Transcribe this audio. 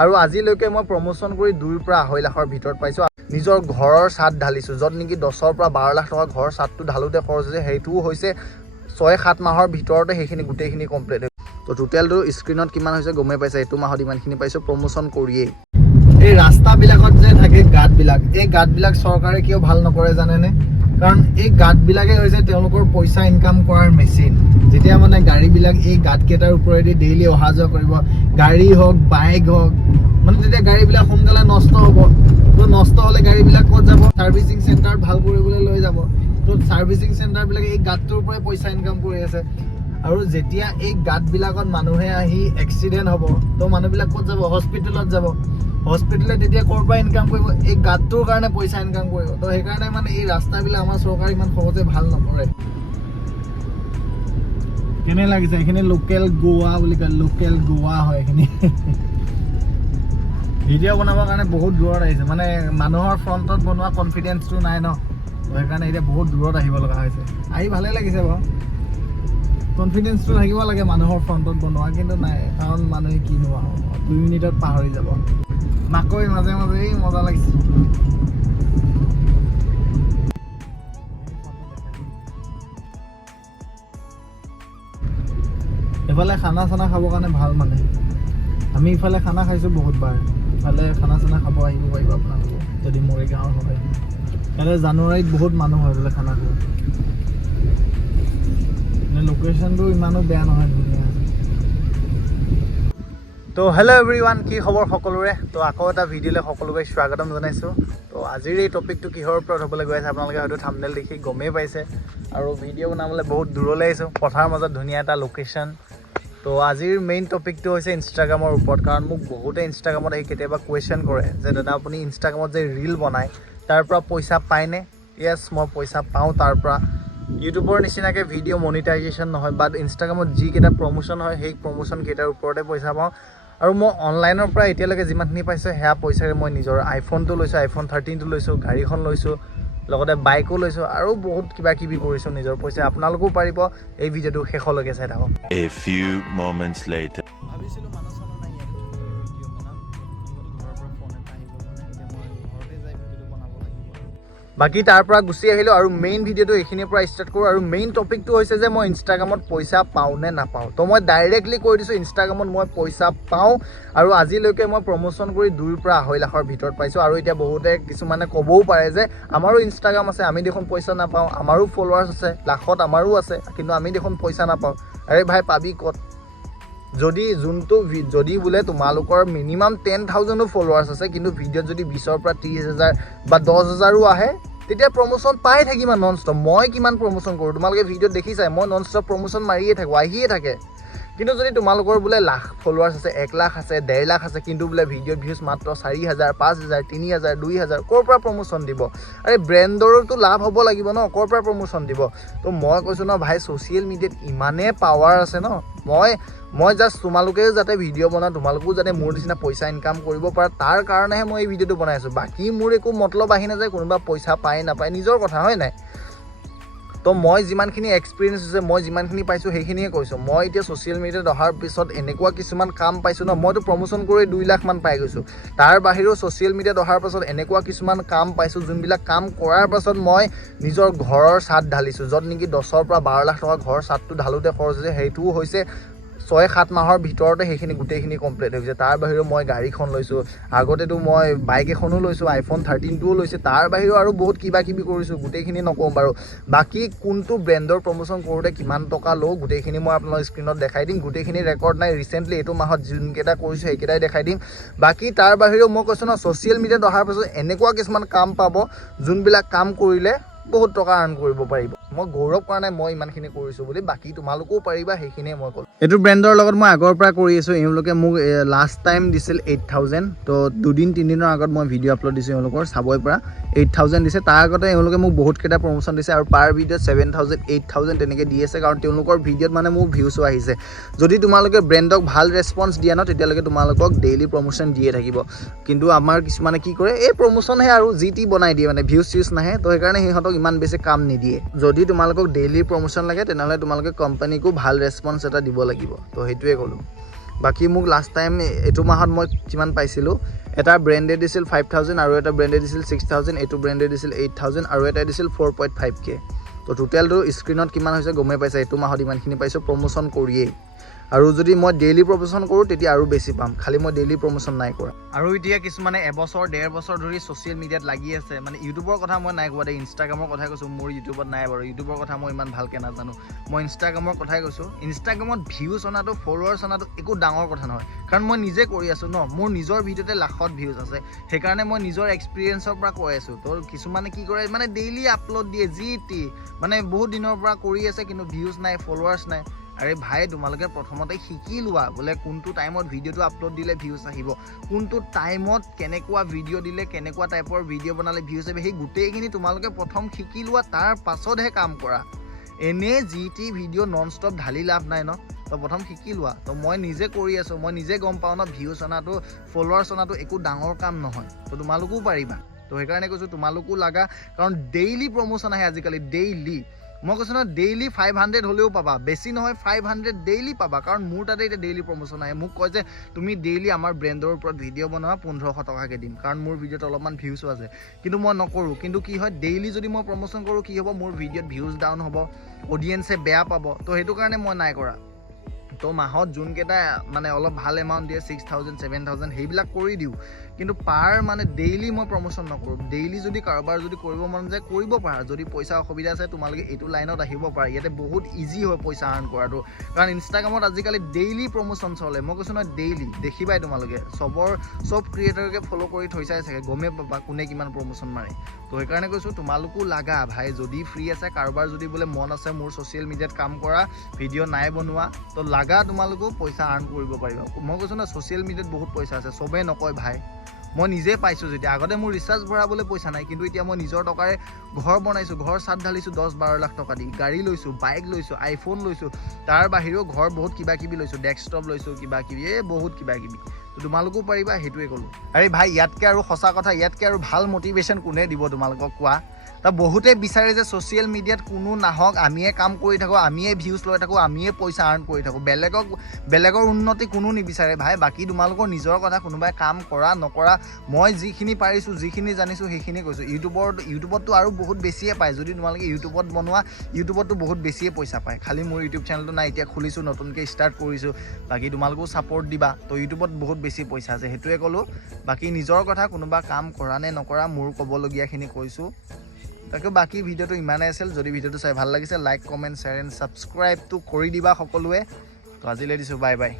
আৰু আজিলৈকে মই প্ৰমোশ্যন কৰি 2 পৰা 2.5 লাখৰ ভিতৰত পাইছোঁ। নিজৰ ঘৰৰ ছাদ ঢালিছোঁ, য'ত নেকি 10 পৰা 12 লাখ টকা ঘৰৰ ছাদটো ঢালোতে খৰচ হৈছে, সেইটোও হৈছে 6-7 মাহৰ ভিতৰতে সেইখিনি গোটেইখিনি কমপ্লিট হৈছে। তো টোটেলটো স্ক্ৰীণত কিমান হৈছে গমেই পাইছে, এইটো মাহত ইমানখিনি পাইছোঁ প্ৰমোশ্যন কৰিয়েই। এই ৰাস্তাবিলাকত যে থাকে গাঁতবিলাক, এই গাঁতবিলাক চৰকাৰে কিয় ভাল নকৰে জানেনে? কাৰণ এই গাঁতবিলাকে হৈছে তেওঁলোকৰ পইচা ইনকাম কৰাৰ মেচিন। যেতিয়া মানে গাড়ীবিলাক এই গাঁতকেইটাৰ ওপৰেদি ডেইলি অহা যোৱা কৰিব, গাড়ী হওক বাইক হওক, মানে তেতিয়া গাড়ীবিলাক সোনকালে নষ্ট হ'ব। তো নষ্ট হ'লে গাড়ীবিলাক ক'ত যাব? ছাৰ্ভিচিং চেণ্টাৰ ভাল কৰিবলৈ লৈ যাব। তো ছাৰ্ভিচিং চেণ্টাৰবিলাকে এই গাঁতটোৰ পৰাই পইচা ইনকাম কৰি আছে। আৰু যেতিয়া এই গাঁতবিলাকত মানুহে আহি এক্সিডেণ্ট হ'ব, তো মানুহবিলাক ক'ত যাব? হস্পিটেলত যাব। হস্পিটেলে তেতিয়া ক'ৰ পৰা ইনকাম কৰিব? এই গাঁতটোৰ কাৰণে পইচা ইনকাম কৰিব। তো সেইকাৰণে মানে এই ৰাস্তাবিলাক আমাৰ চৰকাৰে ইমান সহজে ভাল নকৰে। কেনে লাগিছে? এইখিনি লোকেল গোৱা বুলি কয়, লোকেল গোৱা হয় এইখিনি। ভিডিঅ' বনাবৰ কাৰণে বহুত দূৰত আহিছে, মানে মানুহৰ ফ্ৰণ্টত বনোৱা কনফিডেঞ্চটো নাই ন, সেইকাৰণে এতিয়া বহুত দূৰত আহিব লগা হৈছে। আহি ভালেই লাগিছে বাৰু, কনফিডেঞ্চটো থাকিব লাগে মানুহৰ ফ্ৰণ্টত বনোৱা, কিন্তু নাই, কাৰণ মানুহে কিনো আৰু 2 মিনিটত পাহৰি যাব। মাকৈ মাজে মাজে এই মজা লাগিছে। এইফালে খানা চানা খাবৰ কাৰণে ভাল, মানে আমি ইফালে খানা খাইছোঁ বহুতবাৰ। ইফালে খানা চানা খাব আহিব পাৰিব আপোনালোকে যদি মৰিগাঁৱৰ হয়। ইফালে জানুৱাৰীত বহুত মানুহ হয় বোলে খানা খোৱা। লোকেশ্যনটো ইমানো বেয়া নহয়, ধুনীয়া। তো হেল্ল' এভৰিৱান, কি খবৰ সকলোৰে? তো আকৌ এটা ভিডিঅ'লৈ সকলোকে স্বাগতম জনাইছোঁ। তো আজিৰ এই টপিকটো কিহৰ ওপৰত হ'বলৈ গৈ আছে আপোনালোকে হয়তো থাম্বনেইল দেখি গমেই পাইছে। আৰু ভিডিঅ' বনাবলৈ বহুত দূৰলৈ আহিছোঁ, পথাৰৰ মাজত ধুনীয়া এটা লোকেশ্যন। তো আজিৰ মেইন টপিকটো হৈছে ইনষ্টাগ্ৰামৰ ওপৰত। কাৰণ মোক বহুতে ইনষ্টাগ্ৰামত আহি কেতিয়াবা কুৱেশ্যন কৰে যে দাদা আপুনি ইনষ্টাগ্ৰামত যে ৰীল বনায় তাৰ পৰা পইচা পায়নে? য়েছ, মই পইচা পাওঁ তাৰ পৰা। ইউটিউবৰ নিচিনাকৈ ভিডিঅ' মনিটাইজেশ্যন নহয়, বাট ইনষ্টাগ্ৰামত যিকেইটা প্ৰমোশ্যন হয় সেই প্ৰমোশ্যনকেইটাৰ ওপৰতে পইচা পাওঁ। আৰু মই অনলাইনৰ পৰা এতিয়ালৈকে যিমানখিনি পাইছোঁ সেয়া পইচাৰে মই নিজৰ আইফোনটো লৈছোঁ, iPhone 13টো লৈছোঁ, গাড়ীখন লৈছোঁ, লগতে বাইকো লৈছোঁ, আৰু বহুত কিবা কিবি কৰিছোঁ নিজৰ পইচা। আপোনালোকেও পাৰিব এই ভিডিঅ'টো শেষলৈকে চাই থাকক। A few moments later. ভাবিছিলোঁ মানুহ চানুহ নাই ইয়াতে ভিডিঅ' বনাম, ঘৰৰ পৰা ফোন এটা আহি গ'ল, মানে এতিয়া মই ঘৰতে যাই ভিডিঅ'টো বনাব লাগিব। বাকী তাৰ পৰা গুচি আহিলোঁ আৰু মেইন ভিডিঅ'টো এইখিনিৰ পৰা ষ্টাৰ্ট কৰোঁ। আৰু মেইন টপিকটো হৈছে যে মই ইনষ্টাগ্ৰামত পইচা পাওঁ নে নাপাওঁ। তো মই ডাইৰেক্টলি কৈ দিছোঁ, ইনষ্টাগ্ৰামত মই পইচা পাওঁ। আৰু আজিলৈকে মই প্ৰমোশ্যন কৰি 2 পৰা 2.5 লাখৰ ভিতৰত পাইছোঁ। আৰু এতিয়া বহুতে কিছুমানে ক'বও পাৰে যে আমাৰো ইনষ্টাগ্ৰাম আছে, আমি দেখোন পইচা নাপাওঁ, আমাৰো ফলোৱাৰ্ছ আছে, লাখত আমাৰো আছে, কিন্তু আমি দেখোন পইচা নাপাওঁ। আৰে ভাই, পাবি ক'ত? যদি বোলে তোমালোকৰ মিনিমাম 10,000ও ফলোৱাৰ্ছ আছে, কিন্তু ভিডিঅ'ত যদি 20ৰ পৰা 30,000 বা 10,000ও আহে, তেতিয়া প্ৰমোশ্যন পাই থাকিবা নন ষ্টপ। মই কিমান প্ৰমোশ্যন কৰোঁ তোমালোকে ভিডিঅ'ত দেখিছাই, মই নন ষ্টপ প্ৰমোশ্যন মাৰিয়ে থাকোঁ, আহিয়ে থাকে। কিন্তু যদি তোমালোকৰ বোলে লাখ ফলোৱাৰ্ছ আছে, 1 লাখ আছে, 1.5 লাখ আছে, কিন্তু বোলে ভিডিঅ'ত ভিউজ মাত্ৰ 4,000, 5,000, 3,000, 2,000, ক'ৰ পৰা প্ৰমোশ্যন দিব? আৰে ব্ৰেণ্ডৰতো লাভ হ'ব লাগিব ন, ক'ৰ পৰা প্ৰমোশ্যন দিব? তো মই কৈছোঁ ন ভাই, ছ'চিয়েল মিডিয়াত ইমানেই পাৱাৰ আছে ন। মই জাষ্ট তোমালোকেও যাতে ভিডিঅ' বনাওঁ, তোমালোকেও যাতে মোৰ নিচিনা পইচা ইনকাম কৰিব পাৰা, তাৰ কাৰণেহে মই এই ভিডিঅ'টো বনাই আছোঁ। বাকী মোৰ একো মতলব আহি নাযায় কোনোবা পইচা পায় নাপায়, নিজৰ কথা, হয় নাই? তো মই যিমানখিনি এক্সপিৰিয়েঞ্চ হৈছে, মই যিমানখিনি পাইছোঁ সেইখিনিয়ে কৈছোঁ। মই এতিয়া ছ'চিয়েল মিডিয়াত অহাৰ পিছত এনেকুৱা কিছুমান কাম পাইছোঁ ন, মইতো প্ৰমোশ্যন কৰি 2 লাখমান পাই গৈছোঁ। তাৰ বাহিৰেও ছ'চিয়েল মিডিয়াত অহাৰ পাছত এনেকুৱা কিছুমান কাম পাইছোঁ, যোনবিলাক কাম কৰাৰ পাছত মই নিজৰ ঘৰৰ ছাদ ঢালিছোঁ, য'ত নেকি 10 পৰা 12 লাখ টকা ঘৰৰ ছাদটো ঢালোতে খৰচ হৈছে, সেইটোও হৈছে 6-7 মাহৰ ভিতৰতে সেইখিনি গোটেইখিনি কমপ্লিট হৈ গৈছে। তাৰ বাহিৰেও মই গাড়ীখন লৈছোঁ, আগতেতো মই বাইক এখনো লৈছোঁ, iPhone 13টোও লৈছোঁ, তাৰ বাহিৰেও আৰু বহুত কিবা কিবি কৰিছোঁ, গোটেইখিনি নকওঁ বাৰু। বাকী কোনটো ব্ৰেণ্ডৰ প্ৰমোশ্যন কৰোঁতে কিমান টকা লওঁ গোটেইখিনি মই আপোনালোকৰ স্ক্ৰীণত দেখাই দিম। গোটেইখিনি ৰেকৰ্ড নাই, ৰিচেণ্টলি এইটো মাহত যোনকেইটা কৰিছোঁ সেইকেইটাই দেখাই দিম। বাকী তাৰ বাহিৰেও মই কৈছোঁ ন, ছ'চিয়েল মিডিয়াত অহাৰ পাছত এনেকুৱা কিছুমান কাম পাব, যোনবিলাক কাম কৰিলে বহুত টকা আৰ্ণ কৰিব পাৰিব। মই গৌৰৱ কৰা নাই মই ইমানখিনি কৰিছোঁ বুলি, বাকী তোমালোকেও পাৰিবা, সেইখিনিয়ে মই ক'লোঁ। এইটো ব্ৰেণ্ডৰ লগত মই আগৰ পৰা কৰি আছোঁ। এওঁলোকে মোক লাষ্ট টাইম দিছিল 8,000। তো 2-3 দিনৰ আগত মই ভিডিঅ' আপলোড দিছোঁ এওঁলোকৰ চাবই পৰা, 8,000 দিছে। তাৰ আগতে এওঁলোকে মোক বহুতকেইটা প্ৰমোশ্যন দিছে, আৰু পাৰ ভিডিঅ'ত 7,000, 8,000 তেনেকৈ দি আছে, কাৰণ তেওঁলোকৰ ভিডিঅ'ত মানে মোৰ ভিউছো আহিছে। যদি তোমালোকে ব্ৰেণ্ডক ভাল ৰেছপন্স দিয়া ন, তেতিয়ালৈকে তোমালোকক ডেইলি প্ৰমোশ্যন দিয়ে থাকিব। কিন্তু আমাৰ কিছুমানে কি কৰে, এই প্ৰমোশ্যনহে আৰু যি টি বনাই দিয়ে, মানে ভিউজ চিউজ নাহে, তো সেইকাৰণে সিহঁতক ইমান বেছি কাম নিদিয়ে। যদি তোমালোকক ডেইলি প্ৰমোশ্যন লাগে, তেনেহ'লে তোমালোকে কোম্পানীকো ভাল ৰেছপন্স এটা দিব লাগিব। তো সেইটোৱে ক'লোঁ। বাকী মোক লাষ্ট টাইম এইটো মাহত মই কিমান পাইছিলোঁ, এটা ব্ৰেণ্ডে দিছিল 5000 আৰু এটা ব্ৰেণ্ডে দিছিল 6000, এইটো ব্ৰেণ্ডে দিছিল 8000 আৰু এটা দিছিল 4.5K। তো টোটেলটো স্ক্ৰীণত কিমান হৈছে গমেই পাইছে, এইটো মাহত ইমানখিনি পাইছোঁ প্ৰমোশ্যন কৰিয়েই। আৰু যদি মই ডেইলি প্ৰমোশ্যন কৰোঁ তেতিয়া আৰু বেছি পাম, খালি মই ডেইলি প্ৰমোশ্যন নাই কৰা। আৰু এতিয়া কিছুমানে এবছৰ 1.5 বছৰ ধৰি ছ'চিয়েল মিডিয়াত লাগি আছে, মানে ইউটিউবৰ কথা মই নাই কোৱা দেই, ইনষ্টাগ্ৰামৰ কথাই কৈছোঁ। মোৰ ইউটিউবত নাই বাৰু, ইউটিউবৰ কথা মই ইমান ভালকৈ নাজানো, মই ইনষ্টাগ্ৰামৰ কথাই কৈছোঁ। ইনষ্টাগ্ৰামত ভিউজ অনাটো, ফলোৱাৰ্ছ অনাটো একো ডাঙৰ কথা নহয়, কাৰণ মই নিজে কৰি আছোঁ ন, মোৰ নিজৰ ভিডিঅ'তে লাখত ভিউজ আছে, সেইকাৰণে মই নিজৰ এক্সপিৰিয়েঞ্চৰ পৰা কৈ আছোঁ। তো কিছুমানে কি কৰে, মানে ডেইলি আপলোড দিয়ে যি টি, মানে বহুত দিনৰ পৰা কৰি আছে কিন্তু ভিউজ নাই, ফলোৱাৰ্ছ নাই। আৰে ভাই, তোমালোকে প্ৰথমতে শিকি লোৱা বোলে কোনটো টাইমত ভিডিঅ'টো আপলোড দিলে ভিউজ আহিব, কোনটো টাইমত কেনেকুৱা ভিডিঅ' দিলে, কেনেকুৱা টাইপৰ ভিডিঅ' বনালে ভিউজ আহিব, সেই গোটেইখিনি তোমালোকে প্ৰথম শিকি লোৱা, তাৰ পাছতহে কাম কৰা। এনেই যি টি ভিডিঅ' নন ষ্টপ ঢালি লাভ নাই ন, তো প্ৰথম শিকি লোৱা। তো মই নিজে কৰি আছোঁ, মই নিজে গম পাওঁ ন, ভিউজ অনাটো, ফলোৱাৰ্ছ অনাটো একো ডাঙৰ কাম নহয়। তো তোমালোকেও পাৰিবা, তো সেইকাৰণে কৈছোঁ তোমালোকো লাগা, কাৰণ ডেইলি প্ৰমোশ্যন আহে আজিকালি, ডেইলি। মই কৈছোঁ নহয়, ডেইলি 500 হ'লেও পাবা, বেছি নহয় 500 ডেইলি পাবা, কাৰণ মোৰ তাতে এতিয়া ডেইলি প্ৰমোশ্যন আহে। মোক কয় যে তুমি ডেইলি আমাৰ ব্ৰেণ্ডৰ ওপৰত ভিডিঅ' বনোৱা, 1500 টকাকৈ দিম, কাৰণ মোৰ ভিডিঅ'ত অলপমান ভিউজো আছে। কিন্তু মই নকৰোঁ, কিন্তু কি হয়, ডেইলি যদি মই প্ৰমোশ্যন কৰোঁ কি হ'ব, মোৰ ভিডিঅ'ত ভিউজ ডাউন হ'ব, অডিয়েঞ্চে বেয়া পাব, তো সেইটো কাৰণে মই নাই কৰা। তো মাহত যোনকেইটা মানে অলপ ভাল এমাউণ্ট দিয়ে, 6000 7000 সেইবিলাক কৰি দিওঁ, কিন্তু পাৰ মানে ডেইলি মই প্ৰমোশ্যন নকৰোঁ। ডেইলি যদি কাৰোবাৰ যদি কৰিব মন যায় কৰিব পাৰা, যদি পইচা অসুবিধা আছে তোমালোকে এইটো লাইনত আহিব পাৰা, ইয়াতে বহুত ইজি হয় পইচা আৰ্ণ কৰাটো, কাৰণ ইনষ্টাগ্ৰামত আজিকালি ডেইলি প্ৰমোশ্যন চলে। মই কৈছোঁ নহয়, ডেইলি দেখিবাই তোমালোকে, চব ক্ৰিয়েটৰকে ফ'ল' কৰি থৈছাই চাগে, গমেই পাবা কোনে কিমান প্ৰমোশ্যন মাৰে। তো সেইকাৰণে কৈছোঁ তোমালোকো লাগা ভাই, যদি ফ্ৰী আছে, কাৰোবাৰ যদি বোলে মন আছে মোৰ ছ'চিয়েল মিডিয়াত কাম কৰা, ভিডিঅ' নাই বনোৱা, তো লাগা, তোমালোকেও পইচা আৰ্ণ কৰিব পাৰিবা। মই কৈছোঁ না, ছ'চিয়েল মিডিয়াত বহুত পইচা আছে, চবেই নকয় ভাই, মই নিজে পাইছোঁ। যেতিয়া আগতে মোৰ ৰিচাৰ্জ ভৰাবলৈ পইচা নাই, কিন্তু এতিয়া মই নিজৰ টকাৰে ঘৰ বনাইছোঁ, ঘৰ চাত ঢালিছোঁ 10-12 লাখ টকা দি, গাড়ী লৈছোঁ, বাইক লৈছোঁ, আইফোন লৈছোঁ, তাৰ বাহিৰেও ঘৰ বহুত কিবা কিবি লৈছোঁ, ডেস্কটপ লৈছোঁ, কিবা কিবি, বহুত কিবা কিবি। তো তোমালোকেও পাৰিবা, সেইটোৱে ক'লোঁ। আৰে ভাই, ইয়াতকৈ আৰু সঁচা কথা, ইয়াতকৈ আৰু ভাল মটিভেশ্যন কোনে দিব তোমালোকক কোৱা? তা বহুতে বিচাৰে যে ছ'চিয়েল মিডিয়াত কোনো নাহক, আমিয়ে কাম কৰি থাকোঁ, আমিয়ে ভিউজ লৈ থাকোঁ, আমিয়ে পইচা আৰ্ণ কৰি থাকোঁ, বেলেগৰ উন্নতি কোনো নিবিচাৰে ভাই। বাকী তোমালোকৰ নিজৰ কথা, কোনোবাই কাম কৰা নকৰা, মই যিখিনি পাৰিছোঁ, যিখিনি জানিছোঁ সেইখিনি কৈছোঁ। ইউটিউবততো আৰু বহুত বেছিয়ে পায়, যদি তোমালোকে ইউটিউবত বনোৱা, ইউটিউবততো বহুত বেছিয়ে পইচা পায়। খালি মোৰ ইউটিউব চেনেলটো নাই, এতিয়া খুলিছোঁ, নতুনকৈ ষ্টাৰ্ট কৰিছোঁ, বাকী তোমালোকেও ছাপোৰ্ট দিবা। তো ইউটিউবত বহুত বেছি পইচা আছে, সেইটোৱে ক'লোঁ। বাকী নিজৰ কথা, কোনোবা কাম কৰা নে নকৰা, মোৰ ক'বলগীয়াখিনি কৈছোঁ। তাকে বাকী ভিডিঅ'টো ইমানেই আছিল। যদি ভিডিঅ'টো চাই ভাল লাগিছে, লাইক, কমেণ্ট, শ্বেয়াৰ এণ্ড ছাবস্ক্ৰাইবটো কৰি দিবা সকলোৱে। তো আজিলৈ দিছোঁ, বাই বাই।